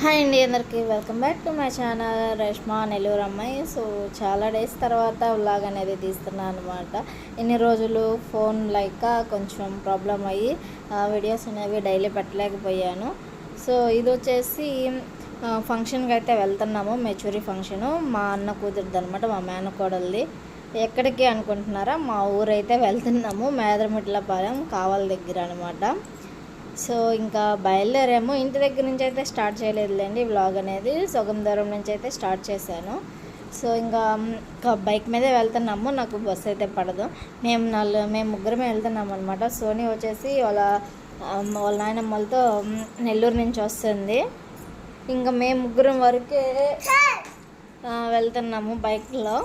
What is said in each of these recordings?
Hi అండి అందరికీ. Welcome back to my channel Rashma Nellore అమ్మాయి. సో చాలా డేస్ తర్వాత వ్లాగ్ అనేది తీస్తున్నాను అనమాట ఇన్ని రోజులు ఫోన్ లైక్ కొంచెం ప్రాబ్లం అయ్యి వీడియోస్ అనేవి డైలీ పెట్టలేకపోయాను. సో ఇది వచ్చేసి ఫంక్షన్కి అయితే వెళ్తున్నాము. మెచ్యూరీ ఫంక్షను మా అన్న కూతురుది అనమాట మా మేనకోడల్ది. ఎక్కడికి అనుకుంటున్నారా? మా ఊరైతే వెళ్తున్నాము. మేదరమిట్లపాలెం కావాల దగ్గర అనమాట సో ఇంకా బయలుదేరాము. ఇంటి దగ్గర నుంచి అయితే స్టార్ట్ చేయలేదులేండి వ్లాగ్ అనేది. సగం దూరం నుంచి అయితే స్టార్ట్ చేశాను. సో ఇంకా బైక్ మీదే వెళ్తున్నాము. నాకు బస్సు అయితే పడదు. మేము నాలుగు మేము ముగ్గురమే వెళ్తున్నాం అనమాట సోనీ వచ్చేసి వాళ్ళ వాళ్ళ నాయనమ్మలతో నెల్లూరు నుంచి వస్తుంది. ఇంకా మేము ముగ్గురం వరకే వెళ్తున్నాము బైక్లో.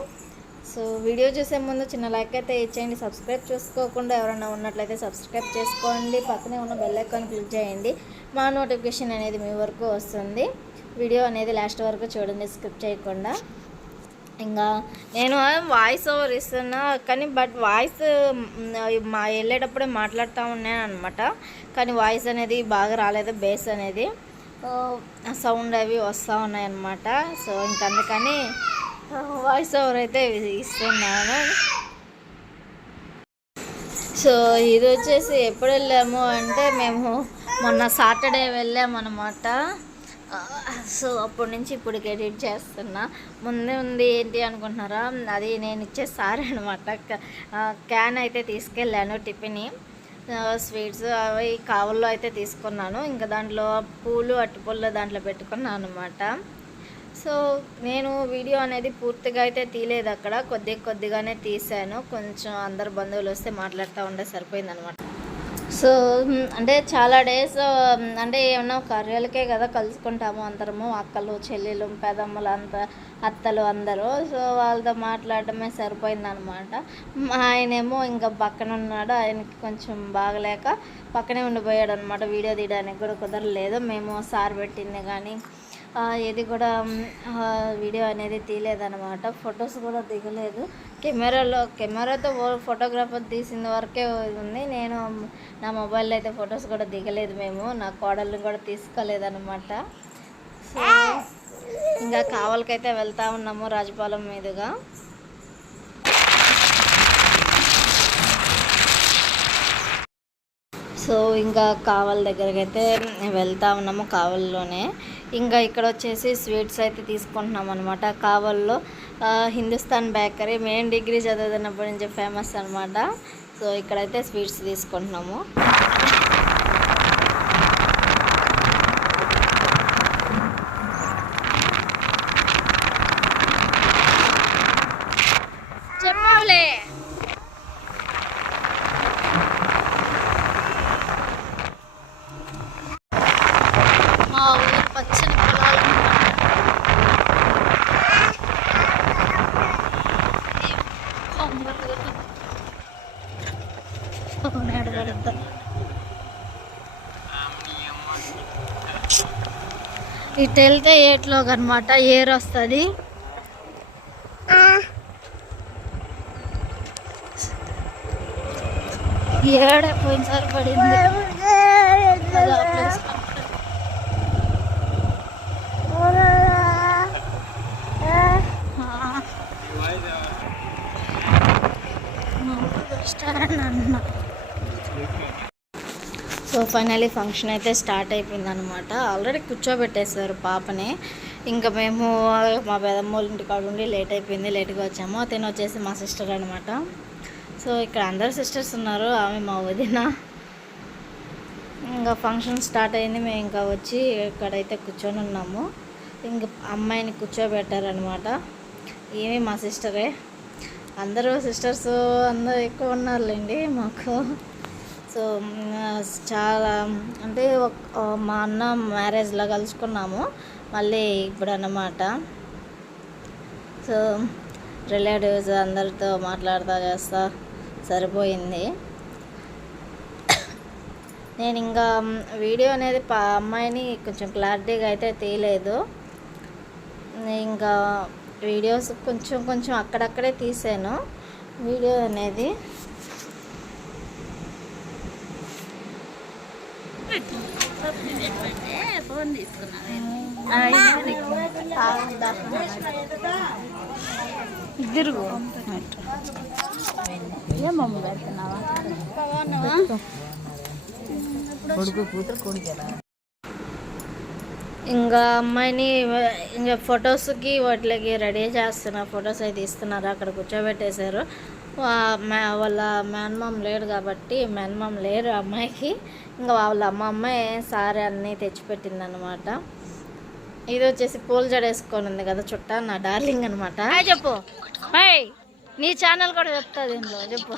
సో వీడియో చూసే ముందు చిన్న లైక్ అయితే ఇచ్చేయండి. సబ్స్క్రైబ్ చేసుకోకుండా ఎవరైనా ఉన్నట్లయితే సబ్స్క్రైబ్ చేసుకోండి. పక్కనే ఉన్న బెల్ ఐకాన్ క్లిక్ చేయండి. మా నోటిఫికేషన్ అనేది మీ వరకు వస్తుంది. వీడియో అనేది లాస్ట్ వరకు చూడండి. స్కిప్ చేయకుండా. ఇంకా నేను వాయిస్ ఓవర్ ఇస్తున్నా. కానీ బట్ వాయిస్ మా వెళ్ళేటప్పుడే మాట్లాడుతూ ఉన్నాను అనమాట కానీ వాయిస్ అనేది బాగా రాలేదు. బేస్ అనేది. సౌండ్ అవి వస్తూ ఉన్నాయన్నమాట సో ఇంక అందుకని వాయిస్ ఓవర్ అయితే ఇస్తున్నాను. సో ఇది వచ్చేసి ఎప్పుడు వెళ్ళాము అంటే మేము మొన్న సాటర్డే వెళ్ళాము అనమాట సో అప్పటి నుంచి ఇప్పుడు ఎడిట్ చేస్తున్నా. ముందే ఉంది ఏంటి అనుకుంటున్నారా? అది నేను ఇచ్చే సారీ అనమాట క్యాన్ అయితే తీసుకెళ్ళాను టిఫిన్. స్వీట్స్ అవి కావుల్లో అయితే తీసుకున్నాను. ఇంకా దాంట్లో పూలు అట్టుపళ్ళు దాంట్లో పెట్టుకున్నాను అనమాట సో నేను వీడియో అనేది పూర్తిగా అయితే తీయలేదు అక్కడ. కొద్ది కొద్దిగానే తీసాను కొంచెం అందరు బంధువులు వస్తే మాట్లాడుతూ ఉండే సరిపోయింది అనమాట సో అంటే చాలా డేస్ అంటే ఏమన్నా కార్యాలకే కదా కలుసుకుంటాము అందరము అక్కలు చెల్లెలు పెదమ్మలు అంత అత్తలు అందరూ. సో వాళ్ళతో మాట్లాడటమే సరిపోయింది అనమాట మా ఆయనేమో ఇంకా పక్కన ఉన్నాడు ఆయనకి కొంచెం బాగలేక పక్కనే ఉండిపోయాడు అనమాట వీడియో తీయడానికి కూడా కుదరలేదు. మేము సార్ పెట్టింది కానీ ఏది ఇది కూడా వీడియో అనేది తీయలేదన్నమాట. ఫొటోస్ కూడా దిగలేదు. కెమెరాలో కెమెరాతో ఫోటోగ్రాఫర్ తీసిన వరకే ఉంది. నేను నా మొబైల్లో అయితే ఫొటోస్ కూడా దిగలేదు మేము. నా కోడల్ని కూడా తీసుకోలేదన్నమాట. సో ఇంకా కావాలకైతే వెళ్తా ఉన్నాము రాజపాలెం మీదుగా. సో ఇంకా కావల్ దగ్గరకైతే వెళ్తా ఉన్నాము కావల్లోనే. ఇంకా ఇక్కడ వచ్చేసి స్వీట్స్ అయితే తీసుకుంటున్నాం అనమాట కావల్లో హిందుస్థాన్ బేకరీ మెయిన్ డిగ్రీ చదువుతున్నప్పటి నుంచి ఫేమస్ అనమాట సో ఇక్కడైతే స్వీట్స్ తీసుకుంటున్నాము. ఇటు వెళ్తే ఏట్లో అనమాట ఏర్ వస్తుంది ఏడే పోయినసారి పడింది అది అన్నా. ఫైనలీ ఫంక్షన్ అయితే స్టార్ట్ అయిపోయింది అనమాట ఆల్రెడీ కూర్చోబెట్టేశారు పాపనే. ఇంకా మేము మా పెదమ్మోళ్ళ ఇంటి కాడ ఉండి లేట్ అయిపోయింది లేట్గా వచ్చాము. అతను వచ్చేసి మా సిస్టర్ అనమాట సో ఇక్కడ అందరు సిస్టర్స్ ఉన్నారు ఆమె మా వదిన. ఇంకా ఫంక్షన్ స్టార్ట్ అయింది మేము ఇంకా వచ్చి ఇక్కడైతే కూర్చొని ఉన్నాము. ఇంక అమ్మాయిని కూర్చోబెట్టారనమాట ఏమి మా సిస్టరే అందరూ సిస్టర్స్ అందరూ ఎక్కువ ఉన్నారులేండి మాకు. సో చాలా అంటే మా అన్న మ్యారేజ్లో కలుసుకున్నాము. మళ్ళీ ఇప్పుడు అన్నమాట సో రిలేటివ్స్ అందరితో మాట్లాడుతూ చేస్తా సరిపోయింది. నేను ఇంకా వీడియో అనేది పా అమ్మాయిని కొంచెం క్లారిటీగా అయితే తీయలేదు. ఇంకా వీడియోస్ కొంచెం కొంచెం అక్కడక్కడే తీసాను. వీడియో అనేది ఫోన్ తీసుకున్నాను పెడుతున్నావా కొడుకు కూతురు కొడుకేనా ఇంకా అమ్మాయిని ఇంకా ఫొటోస్కి వాటికి రెడీ చేస్తున్నారు ఫొటోస్ అయితే ఇస్తున్నారు అక్కడ కూర్చోబెట్టేశారు. వాళ్ళ మేనమామ లేడు కాబట్టి మేనమామ లేరు అమ్మాయికి. ఇంకా వాళ్ళ అమ్మ అమ్మాయి సారీ అన్నీ తెచ్చిపెట్టింది అనమాట ఇది వచ్చేసి పూల జడ వేసుకొని ఉంది కదా చుట్ట నా డార్లింగ్ అనమాట చెప్పు. హాయ్ నీ ఛానల్ కూడా చెప్తా దీనిలో చెప్పు.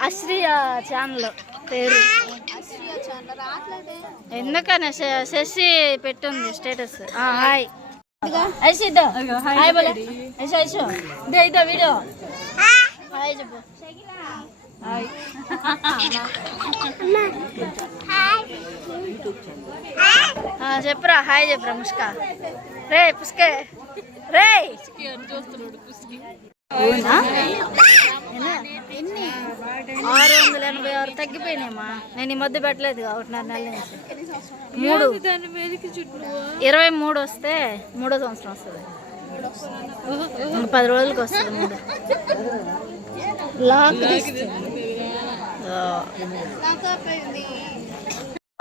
అశ్రియ ఛానల్ పేరు. ఎందుకని శ- శశి పెట్టుంది స్టేటస్. హాయ్. ఐషు ఇద్దో? హాయ్ బోలే. ఐషు ఐషు ఇదో ఇదో వీడియో. హాయ్ చెప్పు. హాయ్. ఆ, చెప్పురా హాయ్ చెప్పురా ముష్క. రే పుష్కే. రే ఆరు వందల ఎనభై ఆరు తగ్గిపోయినాయమ్మా. నేను ఈ మధ్య పెట్టలేదు ఒకటిన్నర నెల నుంచి మూడు. ఇరవై మూడు వస్తే మూడో సంవత్సరం వస్తుంది. పది రోజులకి వస్తుంది మూడు.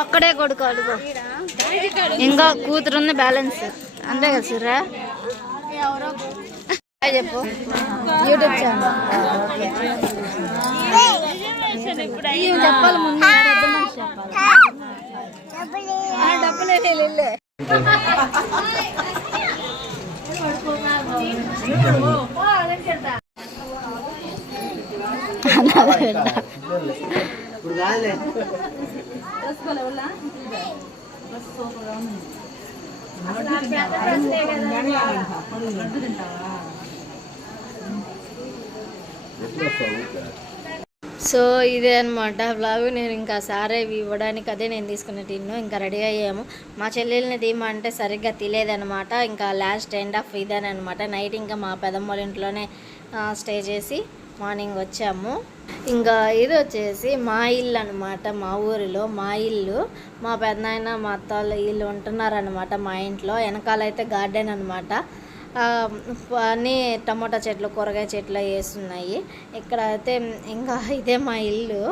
అక్కడే కొడుకు అడుగు ఇంకా కూతురు ఉంది బ్యాలెన్స్. అంతే కదా సిర్రా? హాయ్ చెప్పు యూట్యూబ్ ఛానల్ చెప్పాలి ముందు డబ్బులే ఇప్పుడు కాదులే సో ఇదే అనమాట బ్లాగ్ నేను ఇంకా సారే ఇవ్వడానికి అదే నేను తీసుకున్న టిన్ను. ఇంకా రెడీ అయ్యాము. మా చెల్లెల్ని తీయమంటే సరిగ్గా తెలియదనమాట ఇంకా లాస్ట్ ఎండ్ ఆఫ్ ఇదేనమాట అనమాట నైట్ ఇంకా మా పెదమ్మ వాళ్ళ ఇంట్లోనే స్టే చేసి మార్నింగ్ వచ్చాము. ఇంకా ఇది వచ్చేసి మా ఇల్లు అనమాట మా ఊరిలో మా ఇల్లు. మా పెదనాయన మా అత్త వాళ్ళ ఇల్లు ఉంటున్నారనమాట మా ఇంట్లో. వెనకాలైతే గార్డెన్ అనమాట అన్నీ టమోటా చెట్లు కూరగాయ చెట్లు వేస్తున్నాయి. ఇక్కడ అయితే ఇంకా ఇదే మా ఇల్లు.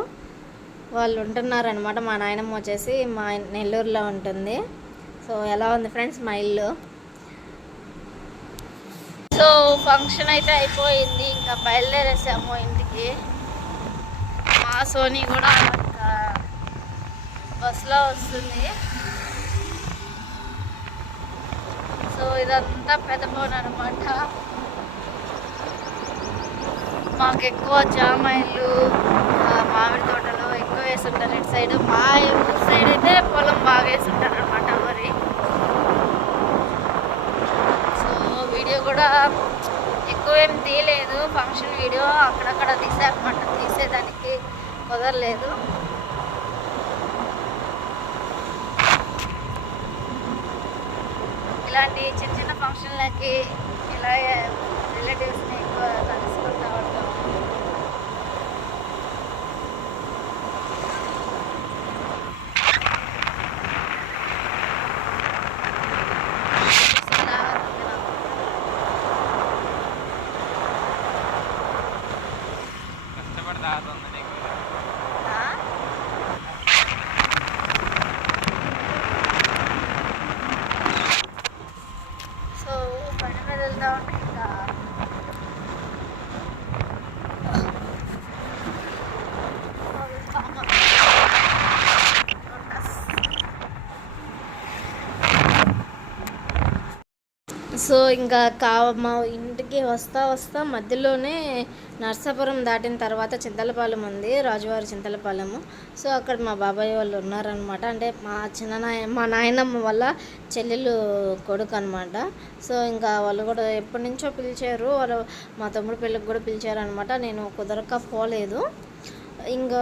వాళ్ళు ఉంటున్నారనమాట మా నాయనమ్మ వచ్చేసి మా నెల్లూరులో ఉంటుంది. సో ఎలా ఉంది ఫ్రెండ్స్ మా ఇల్లు? సో ఫంక్షన్ అయితే అయిపోయింది. ఇంకా బయలుదేరేసాము ఇంటికి. మా సోనీ కూడా ఇంకా బస్సులో వస్తుంది. సో ఇదంతా పెద్ద ఫోన్ అనమాట మాకు ఎక్కువ జామాయిలు మామిడి తోటలు ఎక్కువ వేస్తుంటారు ఇటు సైడ్ మా ఊరు సైడ్ అయితే పొలం బాగా వేస్తుంటారు అనమాట మరి. సో వీడియో కూడా ఎక్కువ ఏం తీయలేదు. ఫంక్షన్ వీడియో అక్కడక్కడ తీసారనమాట తీసేదానికి కుదరలేదు. ఇలాంటి చిన్న చిన్న ఫంక్షన్లకి ఇలా రిలేటివ్స్ని ఎక్కువ కలిసి ఉంటాం ఇలా తిన్నాం. ఆ? సో బండి మీద వెళ్తా ఉంటే ఇంకా సో ఇంకా కావ మా ఇంటికి వస్తా వస్తా మధ్యలోనే నర్సాపురం దాటిన తర్వాత చింతలపాలెం ఉంది రాజువారి చింతలపాలెము. సో అక్కడ మా బాబాయ్ వాళ్ళు ఉన్నారనమాట అంటే మా చిన్న నాయ మా నాయనమ్మ వల్ల చెల్లెలు కొడుకు అనమాట సో ఇంకా వాళ్ళు కూడా ఎప్పటి నుంచో పిలిచారు. వాళ్ళు మా తమ్ముడు పెళ్ళికి కూడా పిలిచారనమాట నేను కుదరక పోలేదు. ఇంకా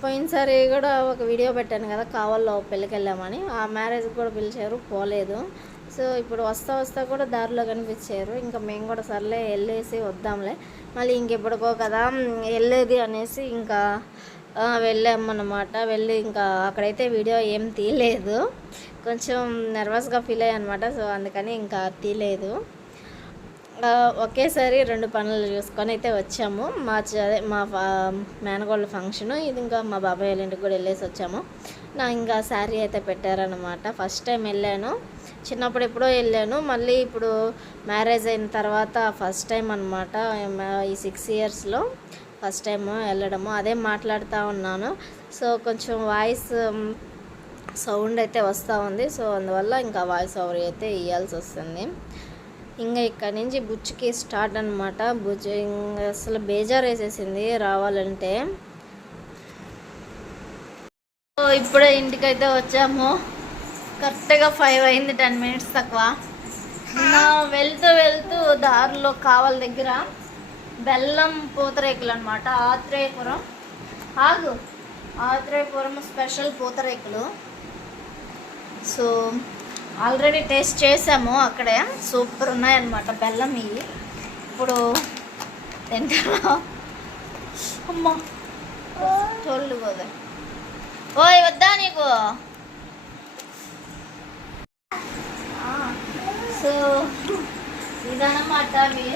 పోయినసారి కూడా ఒక వీడియో పెట్టాను కదా కావాలో పెళ్ళికి వెళ్ళామని. ఆ మ్యారేజ్ కూడా పిలిచారు పోలేదు. సో ఇప్పుడు వస్తా వస్తా కూడా దారిలో కనిపించారు. ఇంకా మేము కూడా సర్లే వెళ్ళేసి వద్దాంలే. మళ్ళీ ఇంకెప్పుడుకో కదా వెళ్ళేది అనేసి ఇంకా వెళ్ళామన్నమాట. వెళ్ళి ఇంకా అక్కడైతే వీడియో ఏం తీయలేదు. కొంచెం నర్వస్గా ఫీల్ అయ్యాను అనమాట సో అందుకని ఇంకా తీయలేదు. ఒకేసారి రెండు పనులు చూసుకొని అయితే వచ్చాము. మా అదే మా మేనగోళ్ళ ఫంక్షను ఇది ఇంకా మా బాబాయ్ వాళ్ళ ఇంటికి కూడా వెళ్ళేసి వచ్చాము. నా ఇంకా శారీ అయితే పెట్టారనమాట ఫస్ట్ టైం వెళ్ళాను. చిన్నప్పుడు ఎప్పుడో వెళ్ళాను. మళ్ళీ ఇప్పుడు మ్యారేజ్ అయిన తర్వాత ఫస్ట్ టైం అనమాట ఈ సిక్స్ ఇయర్స్లో ఫస్ట్ టైం వెళ్ళడము. అదే మాట్లాడుతూ ఉన్నాను. సో కొంచెం వాయిస్ సౌండ్ అయితే వస్తూ ఉంది. సో అందువల్ల ఇంకా వాయిస్ ఓవర్ అయితే ఇవ్వాల్సి వస్తుంది. ఇంకా ఇక్కడ నుంచి బుచ్చికి స్టార్ట్ అనమాట బుజ్ ఇంకా అసలు బేజారు వేసేసింది రావాలంటే. సో ఇప్పుడే ఇంటికైతే వచ్చాము. కరెక్ట్గా ఫైవ్ అయింది టెన్ మినిట్స్ తక్కువ. వెళ్తూ వెళ్తూ దారిలో కావాల దగ్గర బెల్లం పూతరేకులు అనమాట ఆత్రేయపురం. ఆగు. ఆత్రేయపురం స్పెషల్ పూతరేకులు. సో ఆల్రెడీ టేస్ట్ చేసాము అక్కడే. సూపర్ ఉన్నాయన్నమాట బెల్లం ఇవి. ఇప్పుడు తింటారా? అమ్మా. తోళ్ళు పోదా. ఓయ్ వద్దా నీకు? సో ఇదన్నమాట మీ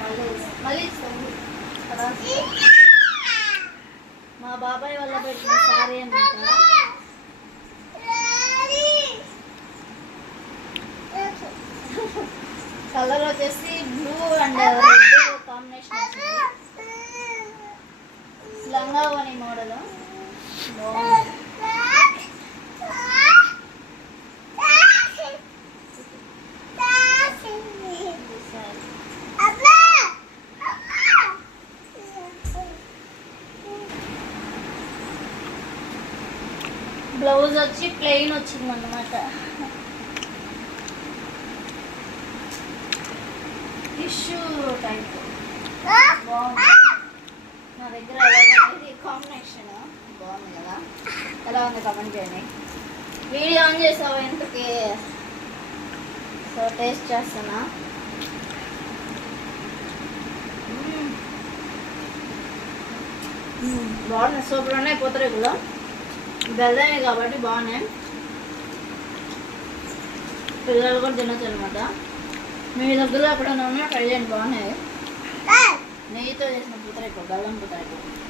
మళ్ళీ మళ్ళీ మా బాబాయ్ వల్ల పెట్టిన సారీ అనమాట కలర్ వచ్చేసి బ్లూ అండ్ రెడ్ కాంబినేషన్ వచ్చింది. లంగా మోడల్. బాగుంది. బ్లౌజ్ వచ్చి ప్లెయిన్ వచ్చింది అన్నమాట టిష్యూ టైప్ బాగుంది. నా దగ్గర ఇది కాంబినేషన్ బాగుంది కదా. ఎలా ఉంది కమెంట్ చేయండి. వీడియో ఆన్ చేసావు ఎంతకి సో టేస్ట్ చేస్తున్నా. Hmm. Hmm. బాగున్నాయి సూపర్ ఉన్నాయి. పూతరేకులు బెల్లమే కాబట్టి బాగున్నాయి పిల్లలు కూడా తినొచ్చు అనమాట మీ దగ్గర ఎప్పుడైనా ఉన్నా ట్రై చేయండి బాగున్నాయి నెయ్యితో చేసిన పూతరేకులు బెల్లం పూతరేకులు